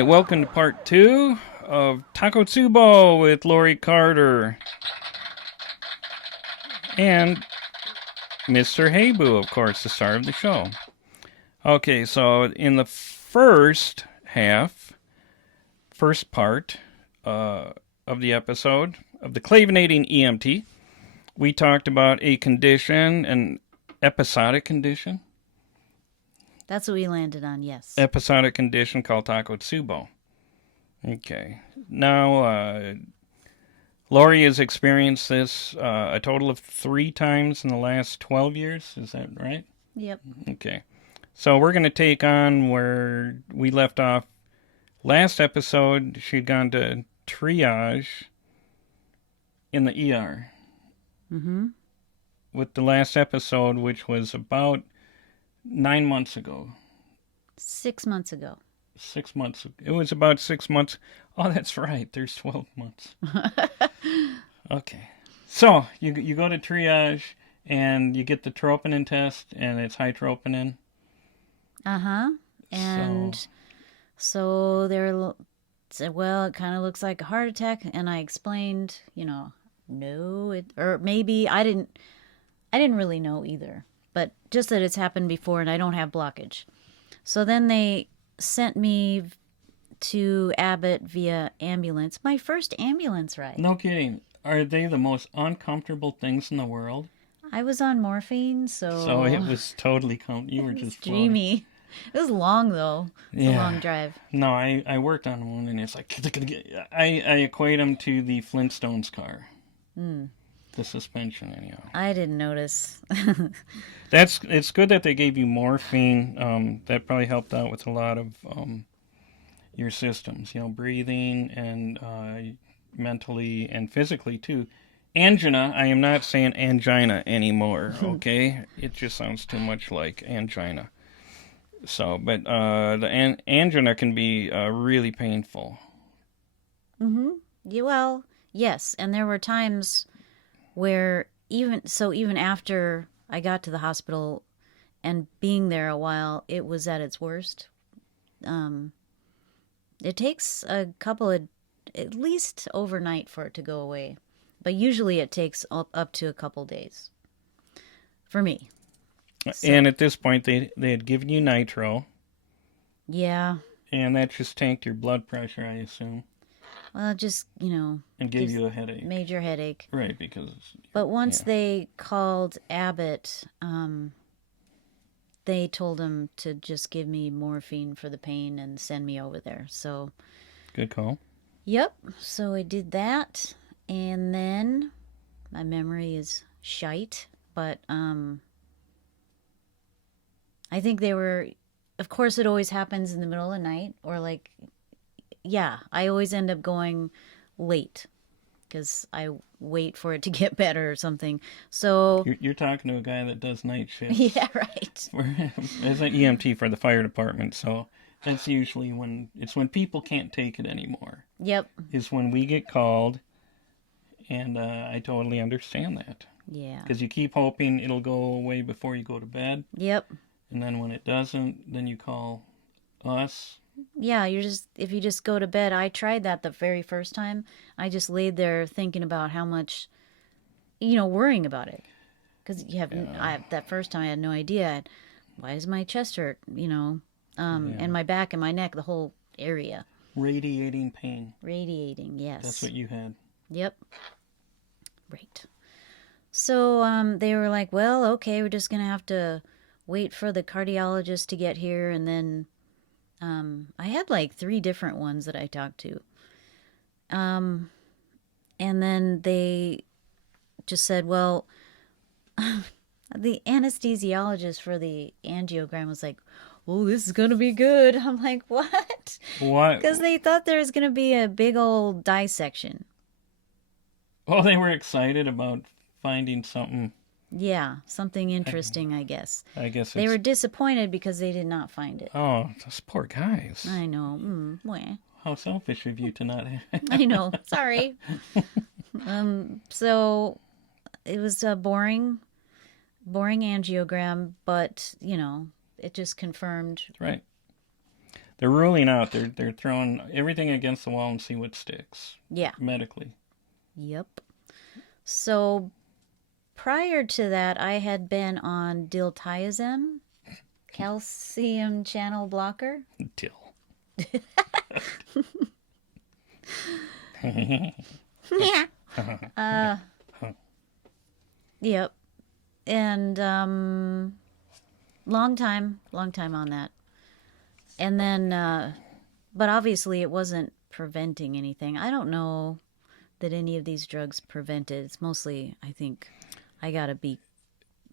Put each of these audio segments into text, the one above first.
right, welcome to part 2 of Tako Tsubo with Lori Carter and Mr. Heibu, of course, the star of the show. Okay, so in the first part of the episode of the Clavinating EMT, we talked about a condition, an episodic condition. That's what we landed on, yes. Episodic condition called Tako Tsubo. Okay. Now, Lori has experienced this a total of 3 times in the last 12 years. Is that right? Yep. Okay. So we're going to take on where we left off last episode. She'd gone to triage in the ER. Mm-hmm. With the last episode, which was about 9 months ago. 6 months ago. 6 months. It was about 6 months. Oh, that's right. There's 12 months. Okay. So, you go to triage, and you get the troponin test, and it's high troponin. Uh-huh. And so they said, well, it kind of looks like a heart attack. And I explained, no, or maybe I didn't really know either. But just that it's happened before and I don't have blockage. So then they sent me to Abbott via ambulance. My first ambulance ride. No kidding. Are they the most uncomfortable things in the world? I was on morphine, so... So it was totally you were just dreamy. It was long, though. It's a long drive. No, I worked on one, and it's like... I equate them to the Flintstones car. The suspension, anyhow. I didn't notice. It's good that they gave you morphine. That probably helped out with a lot of your systems, breathing and mentally and physically too. Angina, I am not saying angina anymore, okay? It just sounds too much like angina. So, but the angina can be really painful. Mm-hmm. Yeah, well, yes, and there were times where even after I got to the hospital and being there a while, it was at its worst. It takes a couple of, at least overnight for it to go away. But usually it takes up to a couple days. For me. So. And at this point, they had given you nitro. Yeah. And that just tanked your blood pressure, I assume. Well, just, and gave you a headache. Major headache. Right, because... But once they called Abbott, they told them to just give me morphine for the pain and send me over there. So... Good call. Yep. So I did that. And then my memory is shite. But I think they were... Of course, it always happens in the middle of the night. Or like... Yeah, I always end up going late because I wait for it to get better or something. So you're talking to a guy that does night shifts. Yeah, right. As an EMT for the fire department, so that's usually when people can't take it anymore. Yep. Is when we get called, and I totally understand that. Yeah. Because you keep hoping it'll go away before you go to bed. Yep. And then when it doesn't, then you call us. Yeah, if you just go to bed. I tried that the very first time. I just laid there thinking about how much, worrying about it. Because that first time I had no idea. Why does my chest hurt? And my back and my neck, the whole area. Radiating pain. Radiating, yes. That's what you had. Yep. Right. So they were like, well, okay, we're just going to have to wait for the cardiologist to get here, and then... I had like 3 different ones that I talked to. And then they just said, well, the anesthesiologist for the angiogram was like, oh, this is going to be good. I'm like, what? What? Because they thought there was going to be a big old dissection. Oh, they were excited about finding something. Yeah, something interesting, I guess. I guess they were disappointed because they did not find it. Oh, those poor guys. I know. How selfish of you to not have. I know. Sorry. So it was a boring angiogram, but, it just confirmed. Right. they're ruling out. They're throwing everything against the wall and see what sticks Yeah. medically. Yep. So prior to that, I had been on diltiazem, calcium channel blocker. Till. Yeah. uh, yep. And long time on that. And then, but obviously it wasn't preventing anything. I don't know that any of these drugs prevent it. It's mostly, I think, I gotta be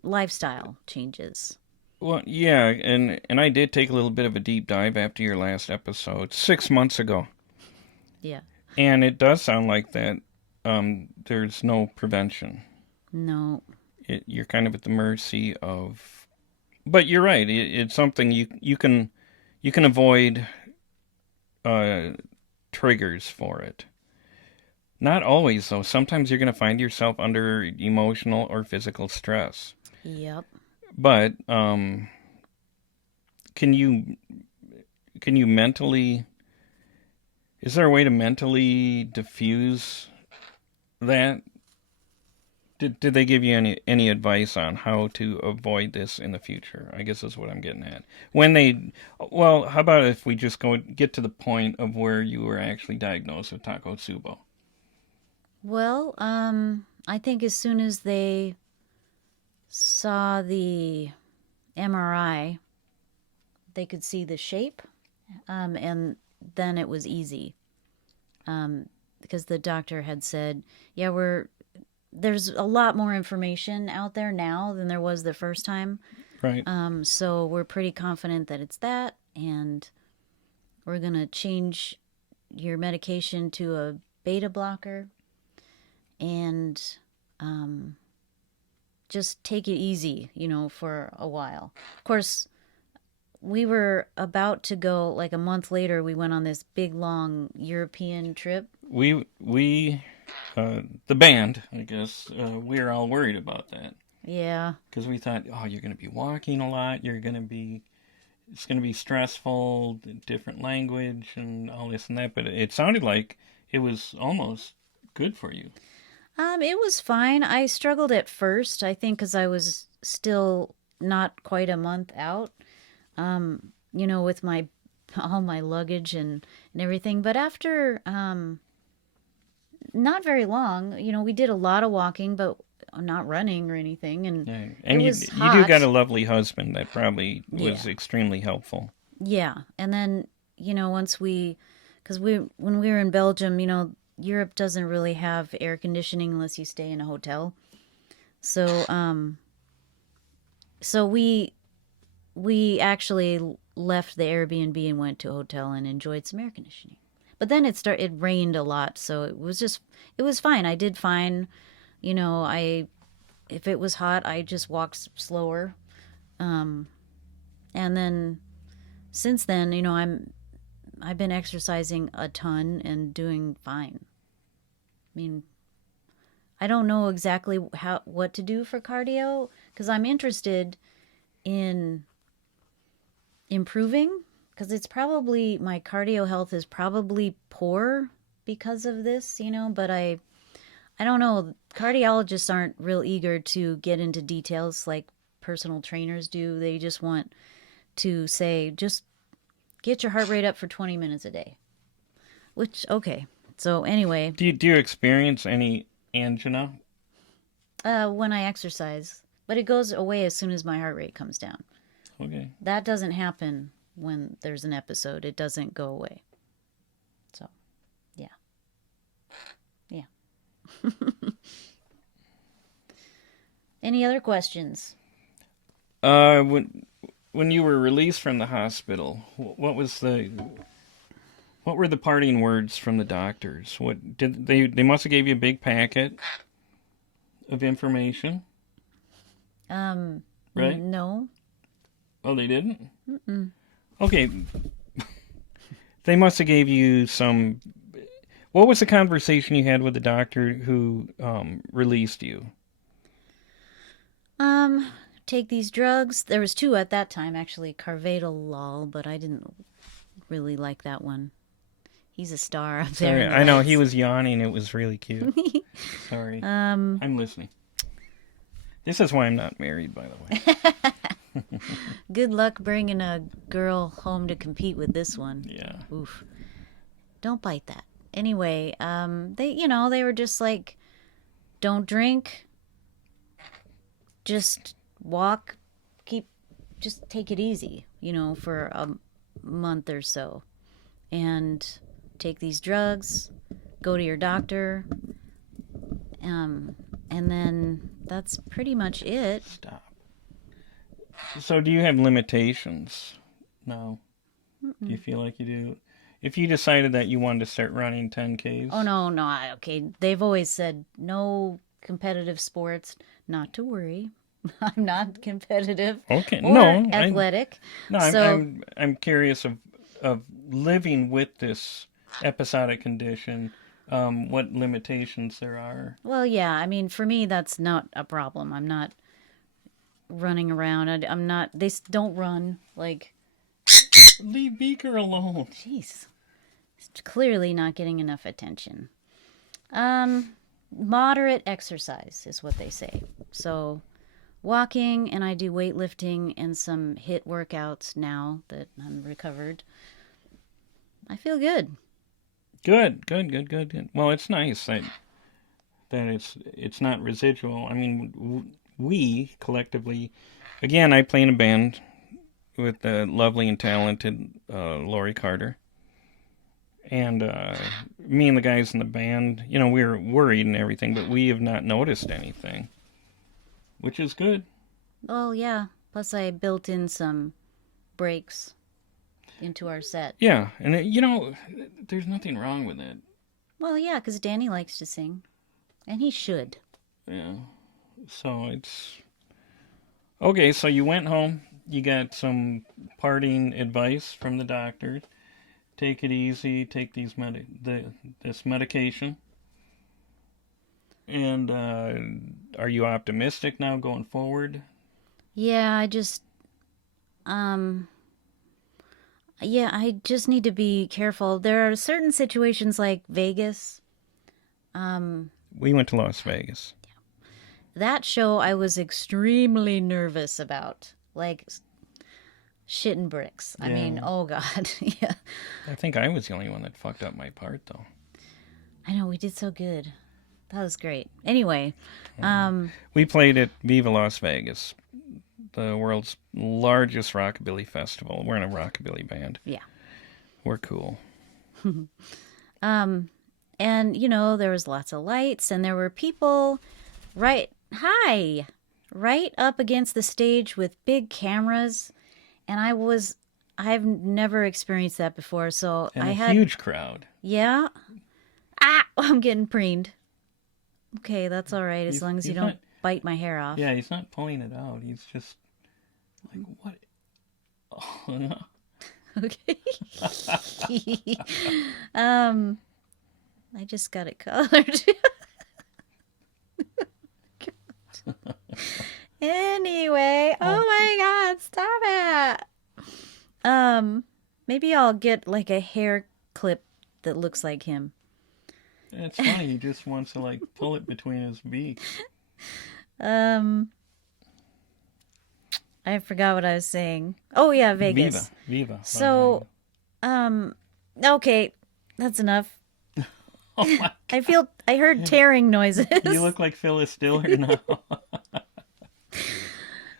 lifestyle changes. Well, yeah, and I did take a little bit of a deep dive after your last episode 6 months ago, Yeah. and it does sound like that. There's no prevention. No. You're kind of at the mercy of. But you're right. It's something you can avoid uh, triggers for it. Not always though. Sometimes you're going to find yourself under emotional or physical stress. Yep. But can you can you mentally? Is there a way to mentally diffuse that? Did they give you any advice on how to avoid this in the future? I guess that's what I'm getting at. When they, well, how about if we just get to the point of where you were actually diagnosed with Tako Tsubo? Well, I think as soon as they saw the MRI, they could see the shape, and then it was easy. Because the doctor had said, yeah, there's a lot more information out there now than there was the first time. Right. So we're pretty confident that it's that, and we're gonna change your medication to a beta blocker, and just take it easy, for a while. Of course, we were about to go, like a month later, we went on this big long European trip. We the band, I guess, we were all worried about that Yeah. because we thought, oh, you're going to be walking a lot. It's going to be stressful, different language, and all this and that. But it sounded like it was almost good for you. It was fine. I struggled at first, I think, because I was still not quite a month out, with my all my luggage and everything. But after not very long, we did a lot of walking, but not running or anything, and Yeah. it And was you do got a hot. lovely husband that probably Yeah. was extremely helpful. Yeah. And then, once because when we were in Belgium, Europe doesn't really have air conditioning unless you stay in a hotel. So, so we actually left the Airbnb and went to a hotel and enjoyed some air conditioning. But then it rained a lot, so it was fine. I did fine. I if it was hot, I just walked slower. Um, and then since then, I've been exercising a ton and doing fine. I mean, I don't know exactly what to do for cardio because I'm interested in improving, because it's probably my cardio health is probably poor because of this, but I don't know. Cardiologists aren't real eager to get into details like personal trainers do. They just want to say, just get your heart rate up for 20 minutes a day. Which, okay. So, anyway, Do you experience any angina? when I exercise, but it goes away as soon as my heart rate comes down. Okay. That doesn't happen when there's an episode, it doesn't go away. So, yeah. Yeah. Any other questions? When you were released from the hospital, what were the parting words from the doctors? What did they must have gave you a big packet of information, right? No. Oh, they didn't? Mm-mm. Okay, they must have gave you some. What was the conversation you had with the doctor who released you? Take these drugs. There was two at that time, actually, carvedilol, but I didn't really like that one. He's a star up there Sorry, in the I know he lights. was yawning. It was really cute. Sorry. I'm listening. This is why I'm not married, by the way. Good luck bringing a girl home to compete with this one. Yeah. Oof. Don't bite that. Anyway, they were just like, don't drink, just walk, just take it easy, for a month or so. And take these drugs, go to your doctor, and then that's pretty much it. Stop. So, do you have limitations? No. Do you feel like you do? If you decided that you wanted to start running 10Ks? Oh, no, okay. They've always said no competitive sports, not to worry. I'm not competitive Okay. or No. athletic. No. So, I'm curious of living with this episodic condition. What limitations there are? well, yeah, I mean, for me, that's not a problem. I'm not running around. I'm not, don't run. Like, Leave Beaker alone. jeez. It's clearly not getting enough attention. Moderate exercise is what they say. So, walking, and I do weightlifting and some HIIT workouts now that I'm recovered. I feel good. Good. Well, it's nice that it's not residual. I mean, we collectively, again, I play in a band with the lovely and talented Lori Carter, and me and the guys in the band, we were worried and everything, but we have not noticed anything, which is good. Oh, yeah. Plus, I built in some breaks into our set. Yeah, and there's nothing wrong with it. Well, yeah, because Danny likes to sing. And he should. Yeah. So it's okay. So you went home. You got some parting advice from the doctor. Take it easy. Take this medication. And are you optimistic now going forward? Yeah, I just need to be careful. There are certain situations like Vegas. We went to Las Vegas. That show I was extremely nervous about. Like shitting bricks. I mean, oh God. Yeah. I think I was the only one that fucked up my part, though. I know, we did so good. That was great. Anyway, We played at Viva Las Vegas, the world's largest rockabilly festival. We're in a rockabilly band. yeah. We're cool. And there was lots of lights and there were people right up against the stage with big cameras, and I've never experienced that before, so And I a had huge crowd. yeah. I'm getting preened. Okay, that's all right as long as you don't bite my hair off. Yeah, he's not pulling it out. He's just like, what? Oh, Okay. I just got it colored. Anyway, oh my God, stop it. Maybe I'll get like a hair clip that looks like him. it's funny. He just wants to like pull it between his beaks. I forgot what I was saying. Oh yeah, Vegas. Viva. So, okay, that's enough. Oh my! I heard tearing noises. You look like Phyllis Diller now.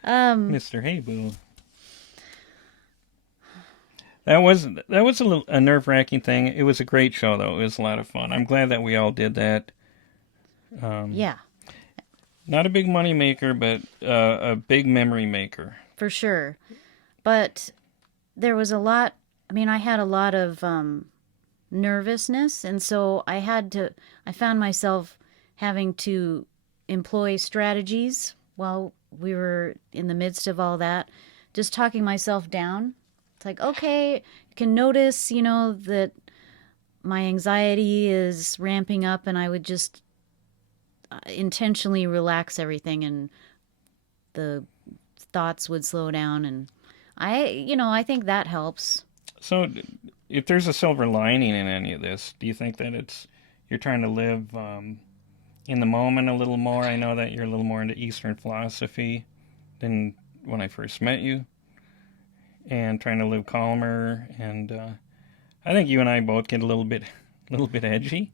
Mr. Hey Boo. That was a nerve-wracking thing. It was a great show though. It was a lot of fun. I'm glad that we all did that. Yeah, Not a big money maker, but a big memory maker. for sure. But there was a lot, I had a lot of nervousness, and so I found myself having to employ strategies while we were in the midst of all that, just talking myself down. It's like, okay, I can notice, that my anxiety is ramping up, and I would just intentionally relax everything, and the thoughts would slow down, and I think that helps. So, if there's a silver lining in any of this, do you think that you're trying to live in the moment a little more? I know that you're a little more into Eastern philosophy than when I first met you, and trying to live calmer. And I think you and I both get a little bit edgy.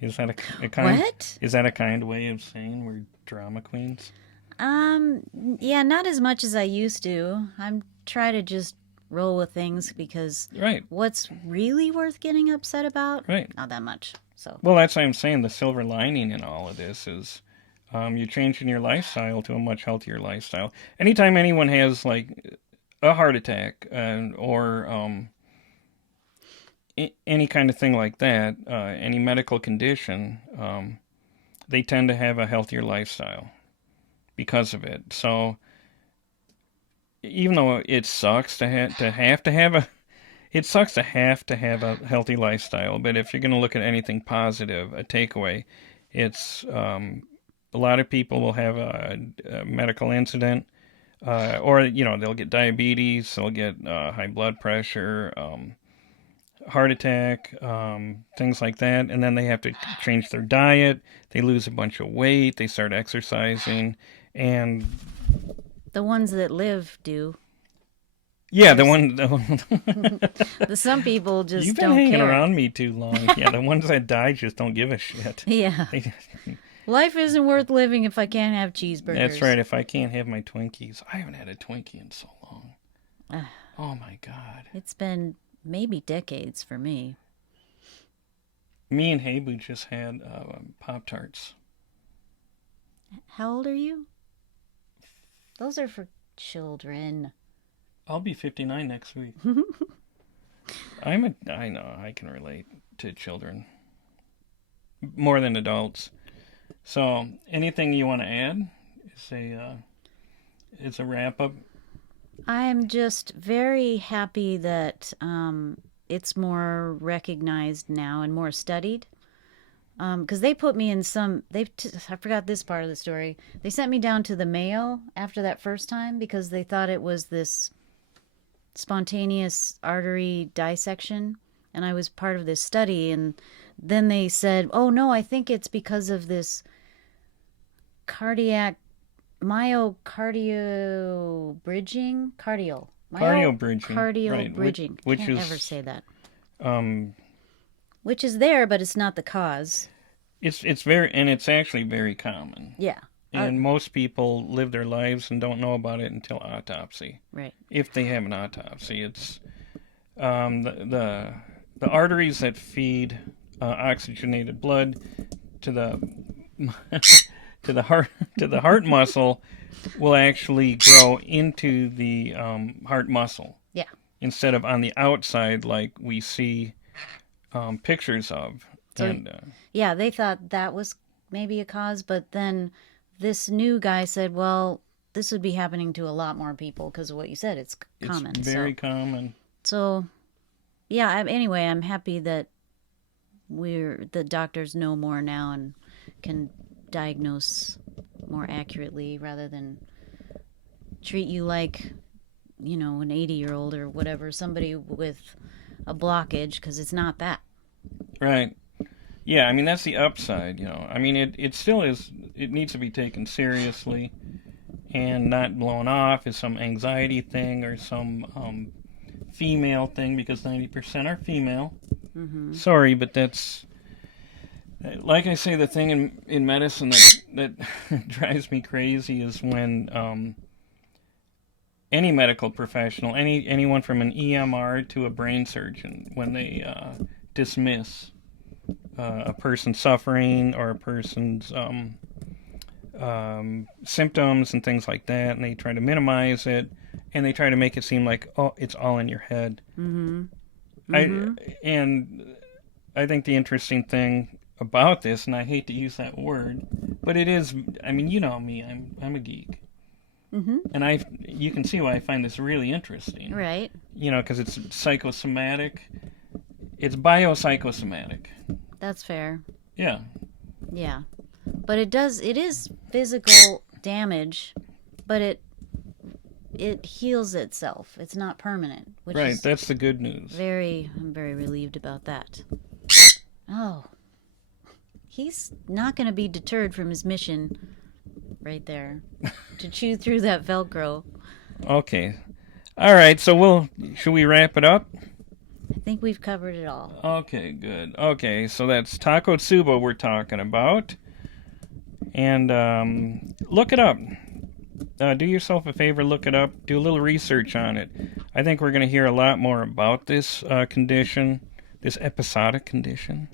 Is that a kind? What? Is that a kind way of saying we're drama queens? Yeah, not as much as I used to. I'm try to just roll with things because Right, what's really worth getting upset about? right. Not that much. So, Well, that's what I'm saying. The silver lining in all of this is you're changing your lifestyle to a much healthier lifestyle. Anytime anyone has like a heart attack or any kind of thing like that, any medical condition, they tend to have a healthier lifestyle because of it. So even though it sucks to have a healthy lifestyle, but if you're going to look at anything positive, a takeaway, it's a lot of people will have a medical incident, or they'll get diabetes, they'll get high blood pressure, heart attack, things like that, and then they have to change their diet. They lose a bunch of weight. They start exercising, and the ones that live do. yeah, There's the one some people you've just been don't hanging care. around me too long. Yeah, the ones that die just don't give a shit. Yeah. They, Life isn't worth living if I can't have that's cheeseburgers. right. If I can't have my Twinkies, I haven't had a Twinkie in so long. Oh my god. It's been maybe decades for me. Me and Habu just had Pop Tarts. How old are you? Those are for children. I'll be 59 next week. I know I can relate to children more than adults. So, anything you want to add? It's a wrap up. I'm just very happy that it's more recognized now and more studied. Because they put me in some, I forgot this part of the story. They sent me down to the Mayo after that first time because they thought it was this spontaneous artery dissection, and I was part of this study. And then they said, "Oh no, I think it's because of this cardiac myocardio bridging, Cardio bridging, myocardial right? Which bridging." which Can't ever is say that. um, Which is there, but it's not the cause. it's very and it's actually very common. Yeah. And most people live their lives and don't know about it until autopsy. Right. If they have an autopsy, it's the arteries that feed oxygenated blood to the to the heart to the heart muscle will actually grow into the heart muscle Yeah. instead of on the outside like we see pictures of. So And yeah, they thought that was maybe a cause, but then this new guy said, "Well, this would be happening to a lot more people because of what you said. It's it's common." very common. So yeah. Anyway, I'm happy that the doctors know more now and can diagnose more accurately rather than treat you like an 80-year-old or whatever, somebody with a blockage, because it's not that. Right. Yeah, I mean that's the upside, I mean it still is it needs to be taken seriously and not blown off as some anxiety thing or some female thing because 90% are female. Mm-hmm. Sorry, but that's like I say the thing in medicine that drives me crazy is when any medical professional, anyone from an EMR to a brain surgeon, when they dismiss a person suffering or a person's symptoms and things like that, and they try to minimize it, and they try to make it seem like, oh, it's all in your head. Mm-hmm. I Mm-hmm. and I think the interesting thing about this, and I hate to use that word, but it is. I mean, you know me. I'm a geek, Mm-hmm. and you can see why I find this really interesting. Right. Because it's psychosomatic. It's biopsychosomatic. That's fair. Yeah. Yeah. But it is physical damage, but it heals itself. It's not permanent, which Right, is that's the good news. I'm very relieved about that. Oh, he's not going to be deterred from his mission right there to chew through that Velcro. Okay. All right, so should we wrap it up? I think we've covered it all. Okay, good. Okay, so that's Tako Tsubo we're talking about. And look it up. Do yourself a favor, look it up, do a little research on it. I think we're going to hear a lot more about this condition, this episodic condition.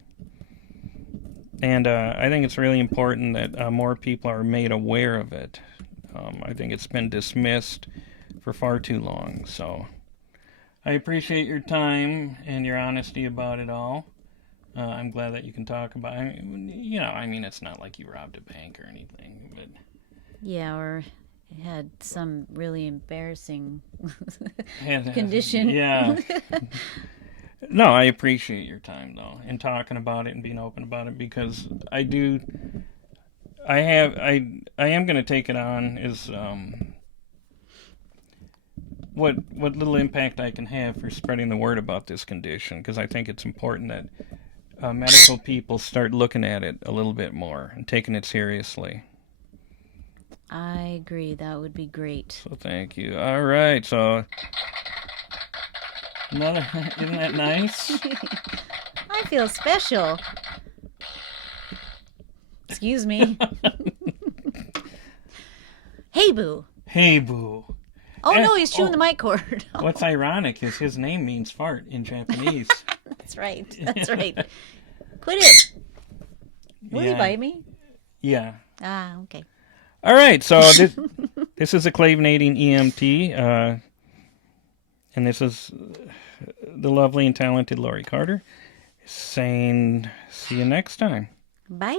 And I think it's really important that more people are made aware of it. I think it's been dismissed for far too long. So I appreciate your time and your honesty about it all. I'm glad that you can talk about it. I mean, it's not like you robbed a bank or anything, but Yeah, or had some really embarrassing and, condition. yeah. No, I appreciate your time though, and talking about it and being open about it because I do. I am going to take it on as what little impact I can have for spreading the word about this condition because I think it's important that medical people start looking at it a little bit more and taking it seriously. I agree. That would be great. So thank you. All right. So another, isn't that nice? I feel special. Excuse me. Hey, Boo. Hey, Boo. Oh, no, he's chewing the mic cord. What's ironic is his name means fart in Japanese. That's right. That's right. Quit it. Will you Yeah. bite me? Yeah. Ah, okay. All right. So this is a Clavinating EMT, and this is the lovely and talented Lori Carter saying, see you next time. Bye.